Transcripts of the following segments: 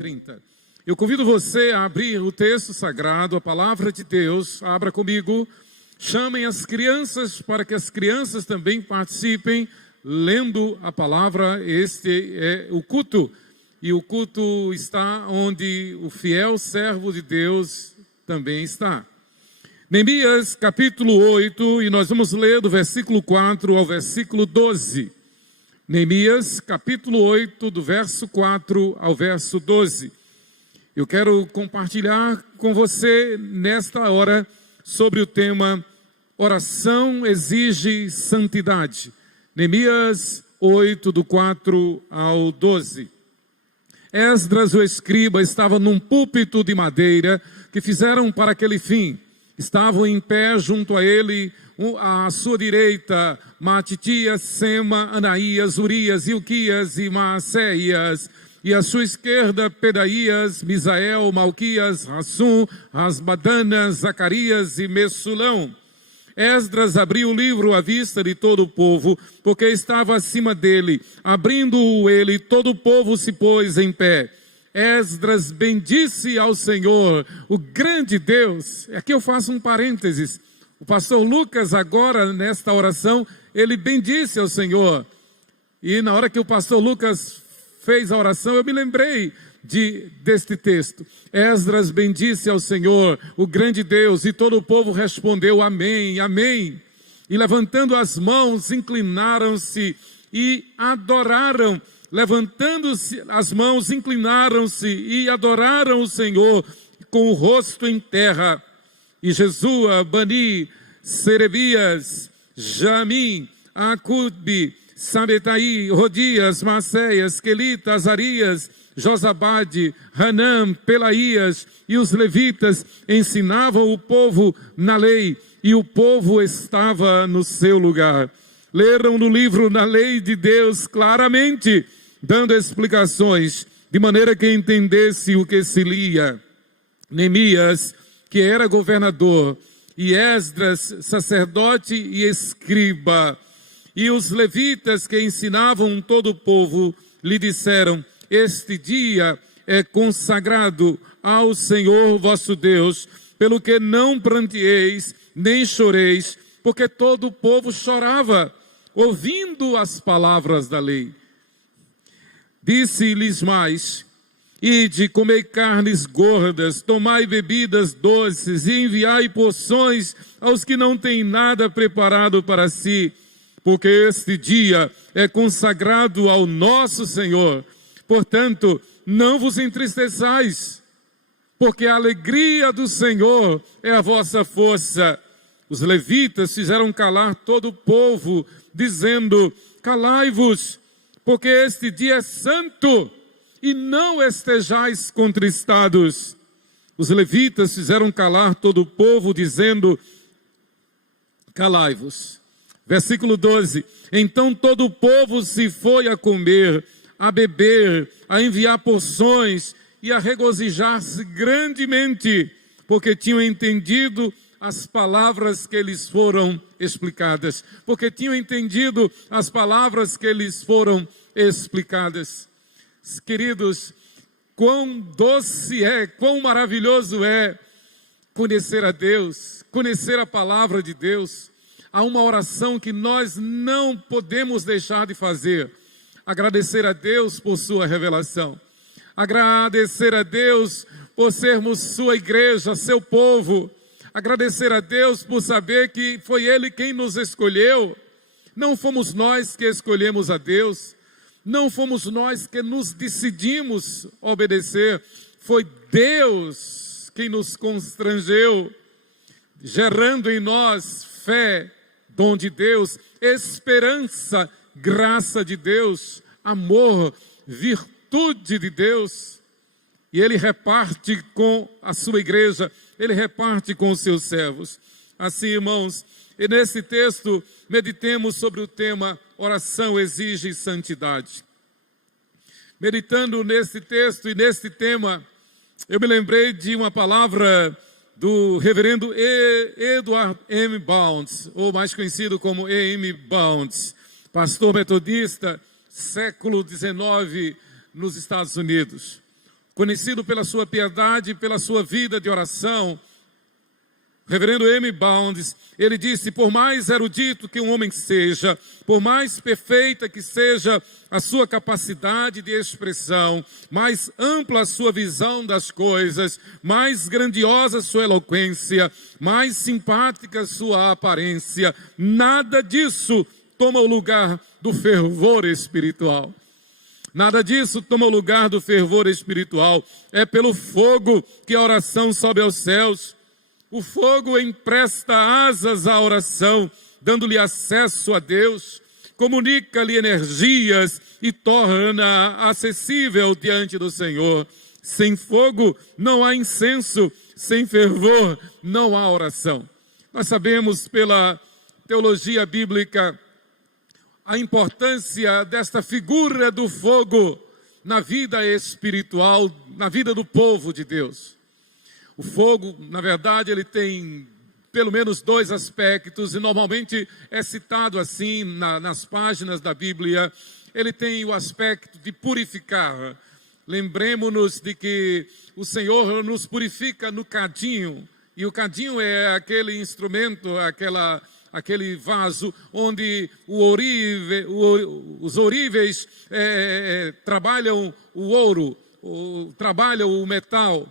30. Eu convido você a abrir o texto sagrado, a palavra de Deus. Abra comigo. Chamem as crianças para que as crianças também participem lendo a palavra. Este é o culto. E o culto está onde o fiel servo de Deus também está. Neemias capítulo 8, e nós vamos ler do versículo 4 ao versículo 12. Neemias capítulo 8, do verso 4 ao verso 12. Eu quero compartilhar com você nesta hora sobre o tema Oração exige santidade. Neemias 8, do 4 ao 12. Esdras, o escriba, estava num púlpito de madeira que fizeram para aquele fim. Estavam em pé junto a ele, à sua direita, Matitias, Sema, Anaías, Urias, Ilquias e Maacéias. E à sua esquerda, Pedaías, Misael, Malquias, Rassum, Rasbadana, Zacarias e Messulão. Esdras abriu o livro à vista de todo o povo, porque estava acima dele. Abrindo-o ele, todo o povo se pôs em pé. Esdras bendisse ao Senhor, o grande Deus. Aqui eu faço um parênteses. O pastor Lucas agora, nesta oração, ele bendisse ao Senhor. E na hora que o pastor Lucas fez a oração, eu me lembrei deste texto. Esdras bendisse ao Senhor, o grande Deus, e todo o povo respondeu amém, amém. E levantando as mãos, inclinaram-se e adoraram. Levantando-se as mãos, inclinaram-se e adoraram o Senhor com o rosto em terra. E Jesua, Bani, Serebias, Jamim, Acubi, Sabetaí, Rodias, Maceias, Quelita, Azarias, Josabade, Hanam, Pelaías e os levitas ensinavam o povo na lei, e o povo estava no seu lugar. Leram no livro na lei de Deus claramente, dando explicações, de maneira que entendesse o que se lia. Neemias, que era governador, e Esdras, sacerdote e escriba, e os levitas que ensinavam todo o povo, lhe disseram: este dia é consagrado ao Senhor vosso Deus, pelo que não pranteeis, nem choreis, porque todo o povo chorava, ouvindo as palavras da lei. Disse-lhes mais: ide, comei carnes gordas, tomai bebidas doces, e enviai porções aos que não têm nada preparado para si, porque este dia é consagrado ao nosso Senhor. Portanto, não vos entristeçais, porque a alegria do Senhor é a vossa força. Os levitas fizeram calar todo o povo, dizendo: calai-vos, porque este dia é santo, e não estejais contristados. Os levitas fizeram calar todo o povo, dizendo: calai-vos. Versículo 12. Então todo o povo se foi a comer, a beber, a enviar porções e a regozijar-se grandemente, porque tinham entendido as palavras que lhes foram explicadas. Porque tinham entendido as palavras que lhes foram explicadas. Queridos, quão doce é, quão maravilhoso é conhecer a Deus, conhecer a palavra de Deus. Há uma oração que nós não podemos deixar de fazer: agradecer a Deus por sua revelação, agradecer a Deus por sermos sua igreja, seu povo, agradecer a Deus por saber que foi Ele quem nos escolheu. Não fomos nós que escolhemos a Deus, não fomos nós que nos decidimos obedecer, foi Deus quem nos constrangeu, gerando em nós fé, dom de Deus, esperança, graça de Deus, amor, virtude de Deus. E Ele reparte com a sua igreja, Ele reparte com os seus servos. Assim, irmãos, e nesse texto meditemos sobre o tema oração exige santidade. Meditando nesse texto e nesse tema, eu me lembrei de uma palavra do reverendo Edward M. Bounds, ou mais conhecido como E.M. Bounds, pastor metodista, século XIX, nos Estados Unidos. conhecido pela sua piedade e pela sua vida de oração, Reverendo M. Bounds, ele disse: por mais erudito que um homem seja, por mais perfeita que seja a sua capacidade de expressão, mais ampla a sua visão das coisas, mais grandiosa sua eloquência, mais simpática sua aparência, nada disso toma o lugar do fervor espiritual. Nada disso toma o lugar do fervor espiritual. É pelo fogo que a oração sobe aos céus. O fogo empresta asas à oração, dando-lhe acesso a Deus, comunica-lhe energias e torna acessível diante do Senhor. Sem fogo não há incenso, sem fervor não há oração. Nós sabemos pela teologia bíblica a importância desta figura do fogo na vida espiritual, na vida do povo de Deus. O fogo, na verdade, ele tem pelo menos dois aspectos, e normalmente é citado assim nas páginas da Bíblia. Ele tem o aspecto de purificar. Lembremos-nos de que o Senhor nos purifica no cadinho, e o cadinho é aquele instrumento, aquele vaso onde os ouríveis trabalham o ouro, trabalham o metal,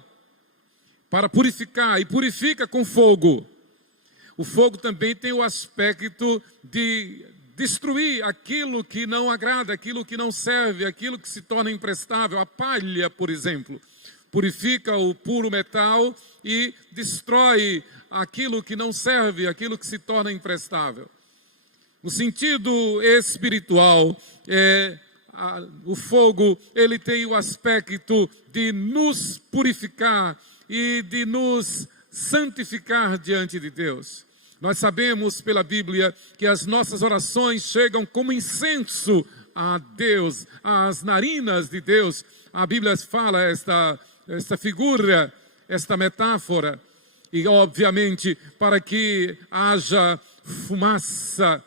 para purificar, e purifica com fogo. O fogo também tem o aspecto de destruir aquilo que não agrada, aquilo que não serve, aquilo que se torna imprestável. A palha, por exemplo, purifica o puro metal e destrói aquilo que não serve, aquilo que se torna imprestável. No sentido espiritual, o fogo, ele tem o aspecto de nos purificar e de nos santificar diante de Deus. Nós sabemos pela Bíblia que as nossas orações chegam como incenso a Deus, às narinas de Deus. A Bíblia fala esta figura, esta metáfora, e obviamente para que haja fumaça,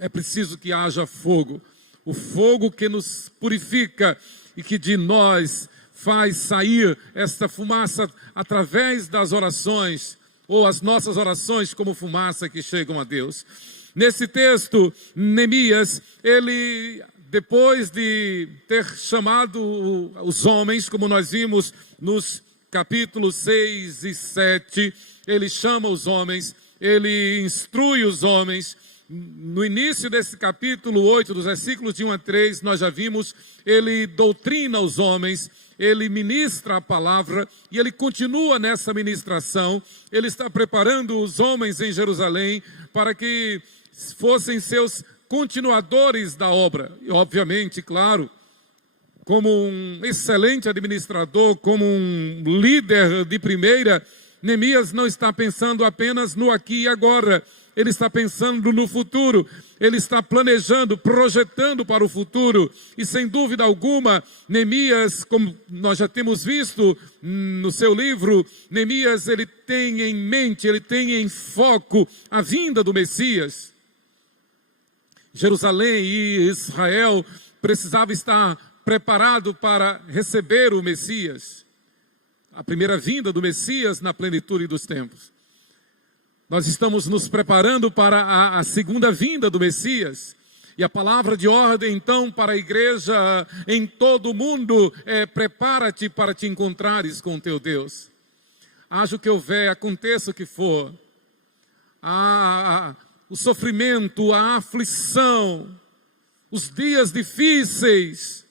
é preciso que haja fogo. O fogo que nos purifica e que de nós faz sair esta fumaça através das orações, ou as nossas orações como fumaça que chegam a Deus. Nesse texto, Neemias, ele, depois de ter chamado os homens, como nós vimos nos capítulos 6 e 7, ele chama os homens, ele instrui os homens. No início desse capítulo 8, dos versículos de 1 a 3, nós já vimos, ele doutrina os homens, ele ministra a palavra e ele continua nessa ministração. Ele está preparando os homens em Jerusalém para que fossem seus continuadores da obra. E obviamente, claro, como um excelente administrador, como um líder de primeira, Neemias não está pensando apenas no aqui e agora. Ele está pensando no futuro, ele está planejando, projetando para o futuro. E sem dúvida alguma, Neemias, como nós já temos visto no seu livro, Neemias, ele tem em mente, ele tem em foco a vinda do Messias. Jerusalém e Israel precisavam estar preparados para receber o Messias, a primeira vinda do Messias na plenitude dos tempos. Nós estamos nos preparando para a segunda vinda do Messias. E a palavra de ordem, então, para a igreja em todo o mundo é: prepara-te para te encontrares com o teu Deus. Haja o que houver, aconteça o que for. O sofrimento, a aflição, os dias difíceis,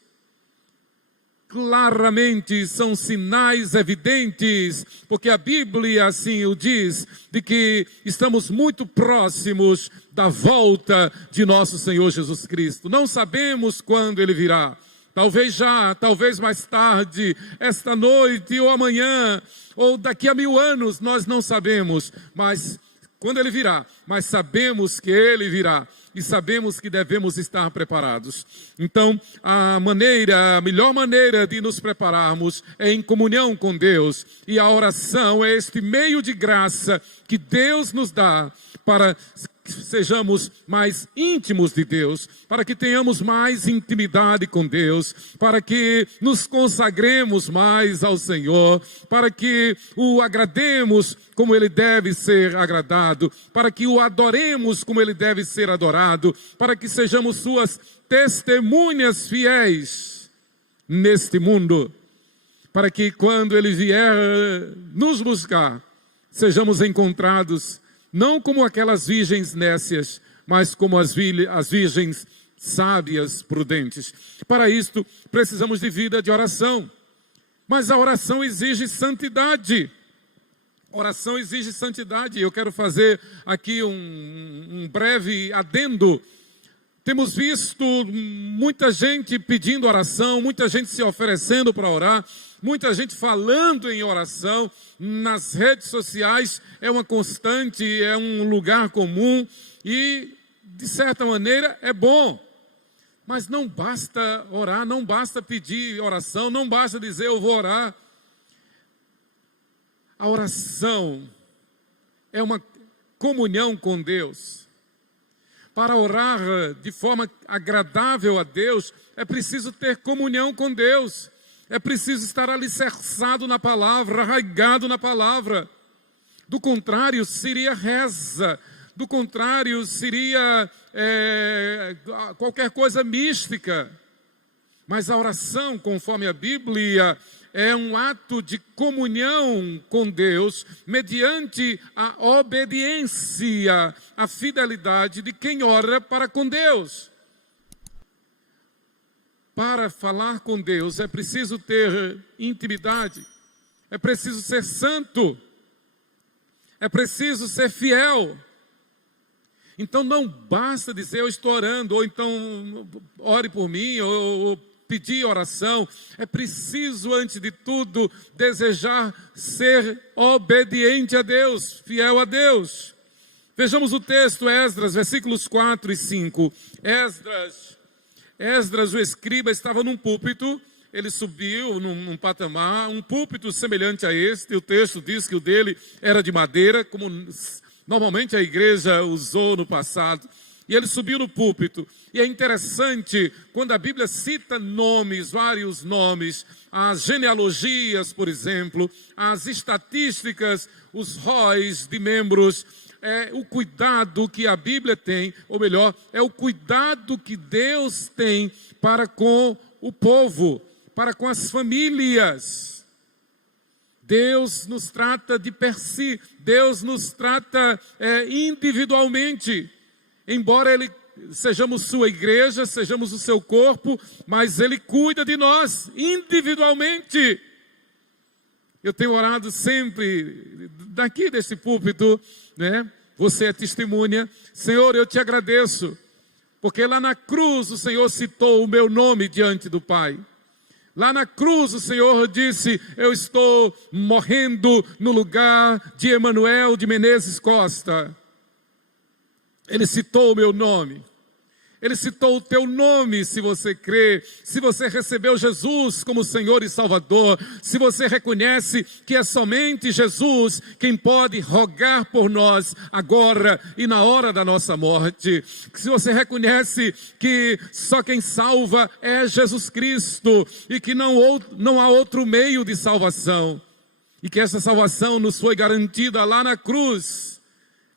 claramente são sinais evidentes, porque a Bíblia assim o diz, de que estamos muito próximos da volta de nosso Senhor Jesus Cristo. Não sabemos quando Ele virá, talvez já, talvez mais tarde, esta noite ou amanhã, ou daqui a 1000 anos, nós não sabemos, mas quando Ele virá, mas sabemos que Ele virá. E sabemos que devemos estar preparados. Então, a melhor maneira de nos prepararmos é em comunhão com Deus. E a oração é este meio de graça que Deus nos dá para que sejamos mais íntimos de Deus, para que tenhamos mais intimidade com Deus, para que nos consagremos mais ao Senhor, para que o agrademos como Ele deve ser agradado, para que o adoremos como Ele deve ser adorado, para que sejamos suas testemunhas fiéis neste mundo, para que quando Ele vier nos buscar, sejamos encontrados não como aquelas virgens nécias, mas como as virgens sábias, prudentes. Para isto, precisamos de vida de oração. Mas a oração exige santidade. Oração exige santidade. Eu quero fazer aqui um breve adendo. Temos visto muita gente pedindo oração, muita gente se oferecendo para orar, muita gente falando em oração, nas redes sociais é uma constante, é um lugar comum e, de certa maneira, é bom. Mas não basta orar, não basta pedir oração, não basta dizer eu vou orar. A oração é uma comunhão com Deus. Para orar de forma agradável a Deus, é preciso ter comunhão com Deus. É preciso estar alicerçado na palavra, arraigado na palavra. Do contrário, seria reza. Do contrário, seria qualquer coisa mística. Mas a oração, conforme a Bíblia, é um ato de comunhão com Deus, mediante a obediência, a fidelidade de quem ora para com Deus. Para falar com Deus é preciso ter intimidade, é preciso ser santo, é preciso ser fiel. Então não basta dizer eu estou orando, ou então ore por mim, ou pedir oração. É preciso, antes de tudo, desejar ser obediente a Deus, fiel a Deus. Vejamos o texto, Esdras, versículos 4 e 5. Esdras, o escriba, estava num púlpito, ele subiu num patamar, um púlpito semelhante a este. O texto diz que o dele era de madeira, como normalmente a igreja usou no passado. E ele subiu no púlpito. E é interessante, quando a Bíblia cita nomes, vários nomes, as genealogias, por exemplo, as estatísticas, os róis de membros, o cuidado que a Bíblia tem, ou melhor, é o cuidado que Deus tem para com o povo, para com as famílias. Deus nos trata de per si, Deus nos trata individualmente. Embora sejamos sua igreja, sejamos o seu corpo, mas Ele cuida de nós individualmente. Eu tenho orado sempre, daqui desse púlpito, né? Você é testemunha. Senhor, eu te agradeço, porque lá na cruz o Senhor citou o meu nome diante do Pai. Lá na cruz o Senhor disse, eu estou morrendo no lugar de Emanuel de Menezes Costa. Ele citou o meu nome. Ele citou o teu nome, se você crê, se você recebeu Jesus como Senhor e Salvador, se você reconhece que é somente Jesus quem pode rogar por nós agora e na hora da nossa morte, se você reconhece que só quem salva é Jesus Cristo e que não há outro meio de salvação, e que essa salvação nos foi garantida lá na cruz,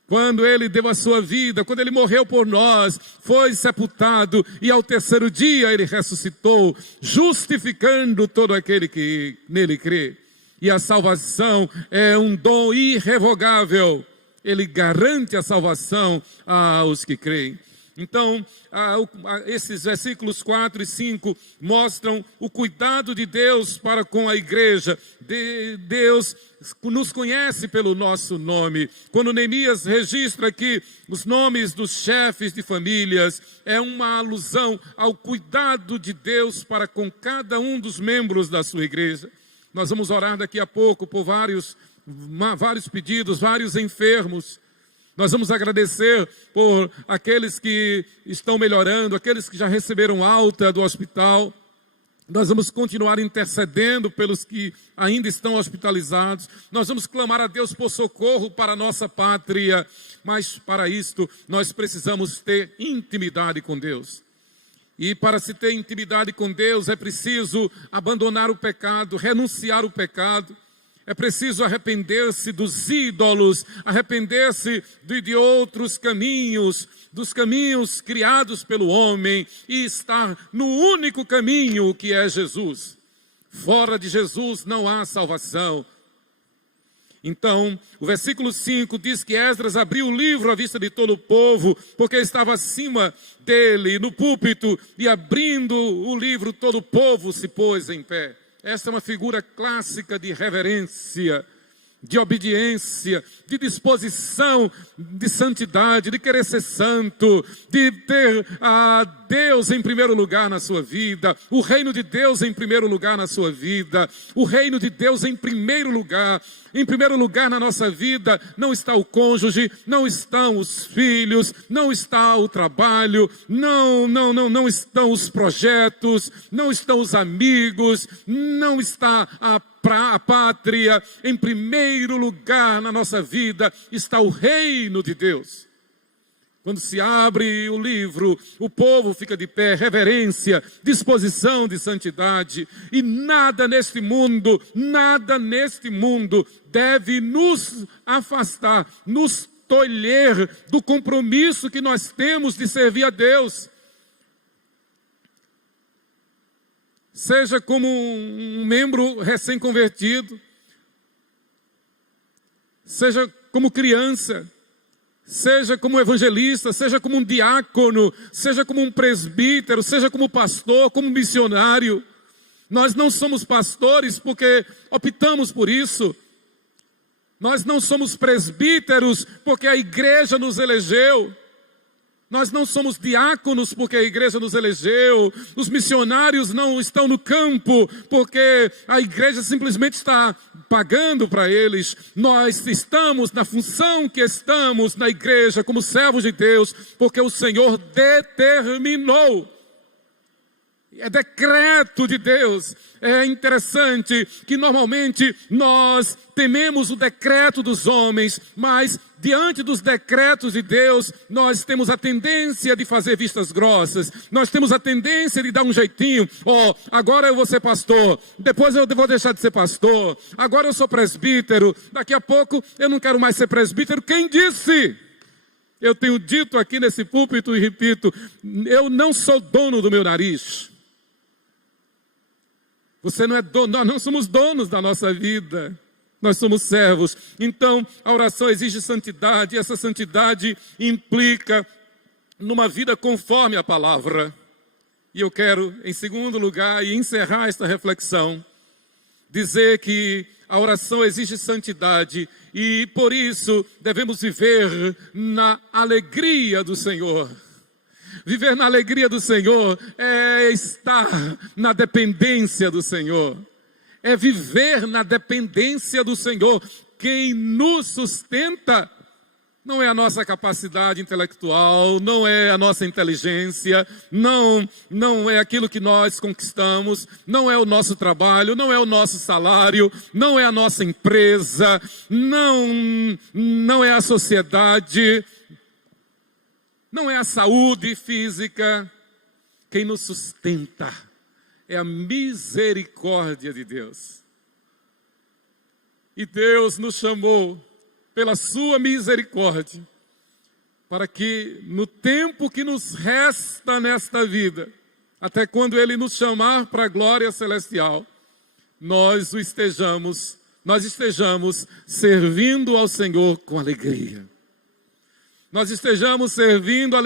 quando Ele deu a sua vida, quando Ele morreu por nós, foi sepultado e ao terceiro dia Ele ressuscitou, justificando todo aquele que nele crê. E a salvação é um dom irrevogável. Ele garante a salvação aos que creem. Então, esses versículos 4 e 5 mostram o cuidado de Deus para com a igreja. Deus nos conhece pelo nosso nome. Quando Neemias registra aqui os nomes dos chefes de famílias, é uma alusão ao cuidado de Deus para com cada um dos membros da sua igreja. Nós vamos orar daqui a pouco por vários pedidos, vários enfermos. Nós vamos agradecer por aqueles que estão melhorando, aqueles que já receberam alta do hospital. Nós vamos continuar intercedendo pelos que ainda estão hospitalizados. Nós vamos clamar a Deus por socorro para a nossa pátria. Mas para isto, nós precisamos ter intimidade com Deus. E para se ter intimidade com Deus, é preciso abandonar o pecado, renunciar ao pecado. É preciso arrepender-se dos ídolos, arrepender-se de outros caminhos, dos caminhos criados pelo homem, e estar no único caminho que é Jesus. Fora de Jesus não há salvação. Então, o versículo 5 diz que Esdras abriu o livro à vista de todo o povo, porque estava acima dele, no púlpito, e abrindo o livro, todo o povo se pôs em pé. Esta é uma figura clássica de reverência, de obediência, de disposição, de santidade, de querer ser santo, de ter a Deus em primeiro lugar na sua vida, o reino de Deus em primeiro lugar na sua vida, o reino de Deus em primeiro lugar. Em primeiro lugar na nossa vida não está o cônjuge, não estão os filhos, não está o trabalho, não estão os projetos, não estão os amigos, não está a pátria. Em primeiro lugar na nossa vida está o reino de Deus. Quando se abre o livro, o povo fica de pé, reverência, disposição de santidade. E nada neste mundo deve nos afastar, nos tolher do compromisso que nós temos de servir a Deus. Seja como um membro recém-convertido, seja como criança, seja como evangelista, seja como um diácono, seja como um presbítero, seja como pastor, como missionário. Nós não somos pastores porque optamos por isso. Nós não somos presbíteros porque a igreja nos elegeu. Nós não somos diáconos porque a igreja nos elegeu. Os missionários não estão no campo porque a igreja simplesmente está pagando para eles. Nós estamos na função que estamos na igreja como servos de Deus porque o Senhor determinou. É decreto de Deus. É interessante que normalmente nós tememos o decreto dos homens, mas diante dos decretos de Deus, nós temos a tendência de fazer vistas grossas, nós temos a tendência de dar um jeitinho. Agora eu vou ser pastor, depois eu vou deixar de ser pastor, agora eu sou presbítero, daqui a pouco eu não quero mais ser presbítero. Quem disse? Eu tenho dito aqui nesse púlpito e repito, eu não sou dono do meu nariz. Você não é dono, nós não somos donos da nossa vida, nós somos servos. Então a oração exige santidade, e essa santidade implica numa vida conforme a palavra. E eu quero, em segundo lugar, e encerrar esta reflexão, dizer que a oração exige santidade e por isso devemos viver na alegria do Senhor. Viver na alegria do Senhor é estar na dependência do Senhor. É viver na dependência do Senhor. Quem nos sustenta não é a nossa capacidade intelectual, não é a nossa inteligência, não é aquilo que nós conquistamos, não é o nosso trabalho, não é o nosso salário, não é a nossa empresa, não é a sociedade, não é a saúde física. Quem nos sustenta é a misericórdia de Deus. E Deus nos chamou pela sua misericórdia, para que no tempo que nos resta nesta vida, até quando Ele nos chamar para a glória celestial, nós estejamos servindo ao Senhor com alegria. Nós estejamos servindo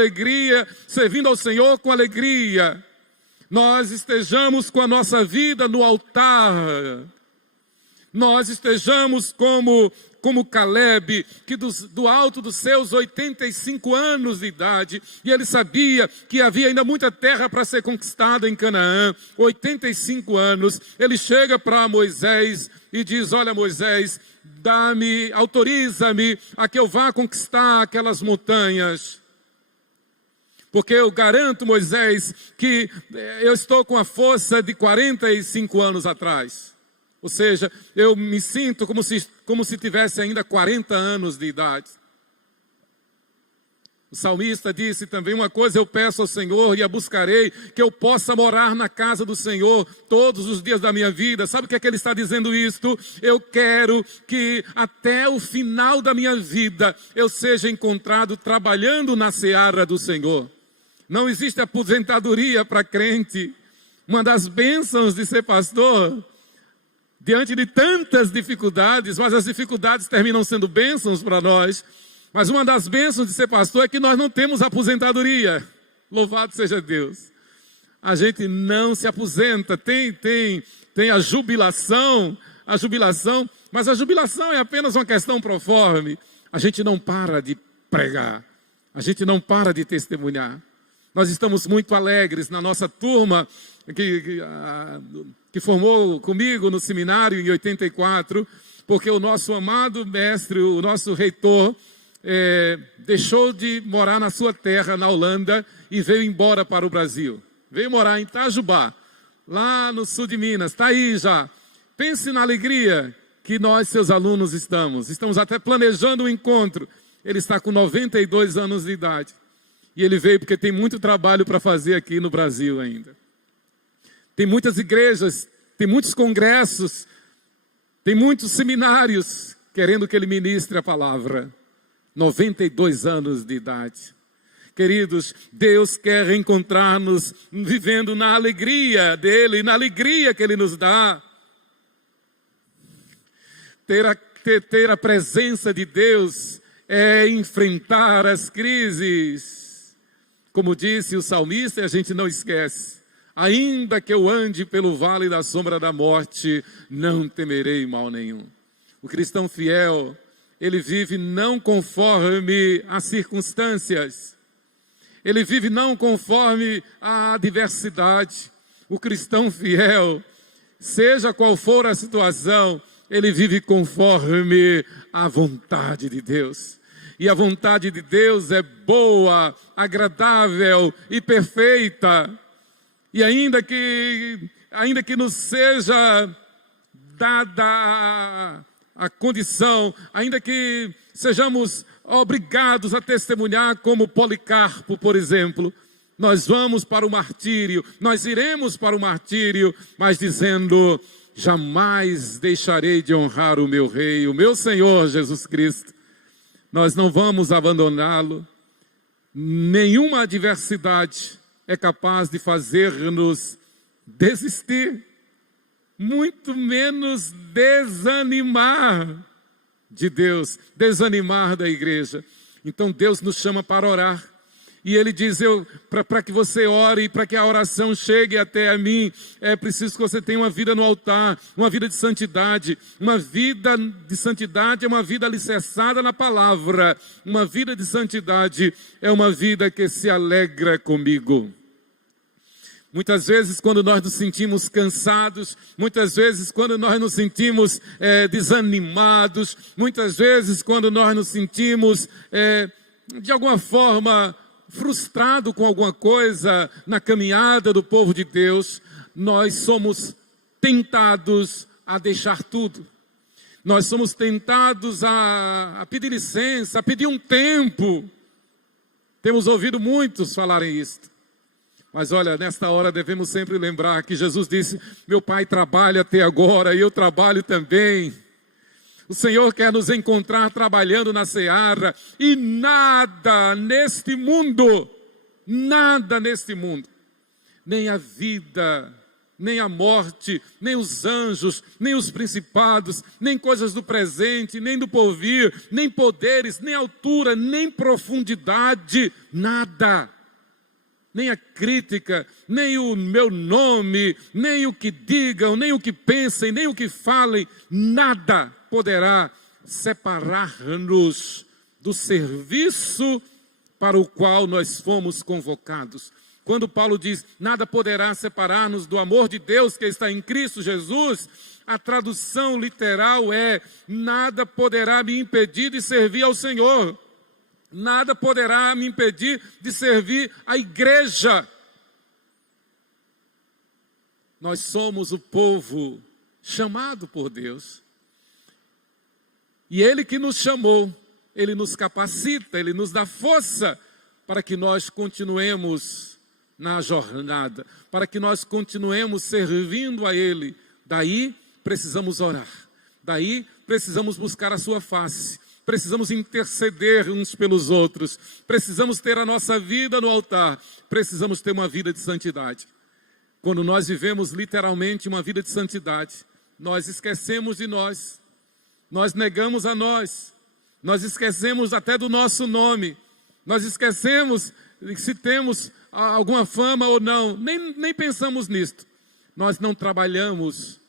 ao Senhor com alegria. Nós estejamos com a nossa vida no altar. Nós estejamos como Caleb, que do alto dos seus 85 anos de idade, e ele sabia que havia ainda muita terra para ser conquistada em Canaã. 85 anos, ele chega para Moisés e diz: olha, Moisés, autoriza-me a que eu vá conquistar aquelas montanhas. porque eu garanto, Moisés, que eu estou com a força de 45 anos atrás. Ou seja, eu me sinto como se tivesse ainda 40 anos de idade. O salmista disse também: uma coisa eu peço ao Senhor e a buscarei, que eu possa morar na casa do Senhor todos os dias da minha vida. Sabe o que é que ele está dizendo isto? Eu quero que até o final da minha vida eu seja encontrado trabalhando na seara do Senhor. Não existe aposentadoria para crente. Uma das bênçãos de ser pastor, diante de tantas dificuldades, mas as dificuldades terminam sendo bênçãos para nós. Mas uma das bênçãos de ser pastor é que nós não temos aposentadoria. Louvado seja Deus. A gente não se aposenta. Tem a jubilação, mas a jubilação é apenas uma questão proforme. A gente não para de pregar. A gente não para de testemunhar. Nós estamos muito alegres na nossa turma que formou comigo no seminário em 84, porque o nosso amado mestre, o nosso reitor, deixou de morar na sua terra, na Holanda, e veio embora para o Brasil. Veio morar em Itajubá, lá no sul de Minas. Está aí já. Pense na alegria que nós, seus alunos, estamos. Estamos até planejando um encontro. Ele está com 92 anos de idade. E ele veio porque tem muito trabalho para fazer aqui no Brasil ainda. Tem muitas igrejas, tem muitos congressos, tem muitos seminários querendo que ele ministre a palavra. 92 anos de idade. Queridos, Deus quer encontrar-nos vivendo na alegria dele, na alegria que ele nos dá. Ter a presença de Deus é enfrentar as crises. Como disse o salmista, e a gente não esquece: ainda que eu ande pelo vale da sombra da morte, não temerei mal nenhum. O cristão fiel, ele vive não conforme as circunstâncias. Ele vive não conforme a adversidade. O cristão fiel, seja qual for a situação, ele vive conforme a vontade de Deus. E a vontade de Deus é boa, agradável e perfeita. E ainda que nos seja dada a condição, ainda que sejamos obrigados a testemunhar como Policarpo, por exemplo, nós vamos para o martírio, nós iremos para o martírio, mas dizendo: jamais deixarei de honrar o meu Rei, o meu Senhor Jesus Cristo. Nós não vamos abandoná-lo. Nenhuma adversidade é capaz de fazer-nos desistir, muito menos desanimar de Deus, desanimar da igreja. Então Deus nos chama para orar. E Ele diz: para que você ore e para que a oração chegue até a mim, é preciso que você tenha uma vida no altar, uma vida de santidade. Uma vida de santidade é uma vida alicerçada na palavra. Uma vida de santidade é uma vida que se alegra comigo. Muitas vezes quando nós nos sentimos cansados, muitas vezes quando nós nos sentimos desanimados, muitas vezes quando nós nos sentimos de alguma forma frustrado com alguma coisa na caminhada do povo de Deus, nós somos tentados a deixar tudo. Nós somos tentados a pedir licença, a pedir um tempo. Temos ouvido muitos falarem isto. Mas olha, nesta hora devemos sempre lembrar que Jesus disse: meu Pai trabalha até agora e eu trabalho também. O Senhor quer nos encontrar trabalhando na seara, e nada neste mundo, nem a vida, nem a morte, nem os anjos, nem os principados, nem coisas do presente, nem do porvir, nem poderes, nem altura, nem profundidade, nada. Nem a crítica, nem o meu nome, nem o que digam, nem o que pensem, nem o que falem, nada poderá separar-nos do serviço para o qual nós fomos convocados. Quando Paulo diz: nada poderá separar-nos do amor de Deus que está em Cristo Jesus, a tradução literal é: nada poderá me impedir de servir ao Senhor. Nada poderá me impedir de servir a igreja. Nós somos o povo chamado por Deus. E Ele que nos chamou, Ele nos capacita, Ele nos dá força para que nós continuemos na jornada, para que nós continuemos servindo a Ele. Daí precisamos orar, daí precisamos buscar a sua face, precisamos interceder uns pelos outros, precisamos ter a nossa vida no altar, precisamos ter uma vida de santidade. Quando nós vivemos literalmente uma vida de santidade, nós esquecemos de nós negamos a nós esquecemos até do nosso nome, nós esquecemos se temos alguma fama ou não, nem pensamos nisto. Nós não trabalhamos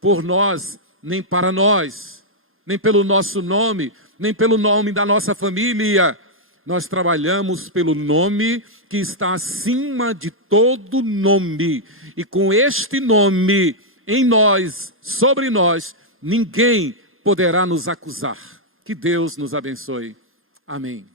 por nós, nem para nós, nem pelo nosso nome, nem pelo nome da nossa família. Nós trabalhamos pelo nome que está acima de todo nome. E com este nome em nós, sobre nós, ninguém poderá nos acusar. Que Deus nos abençoe. Amém.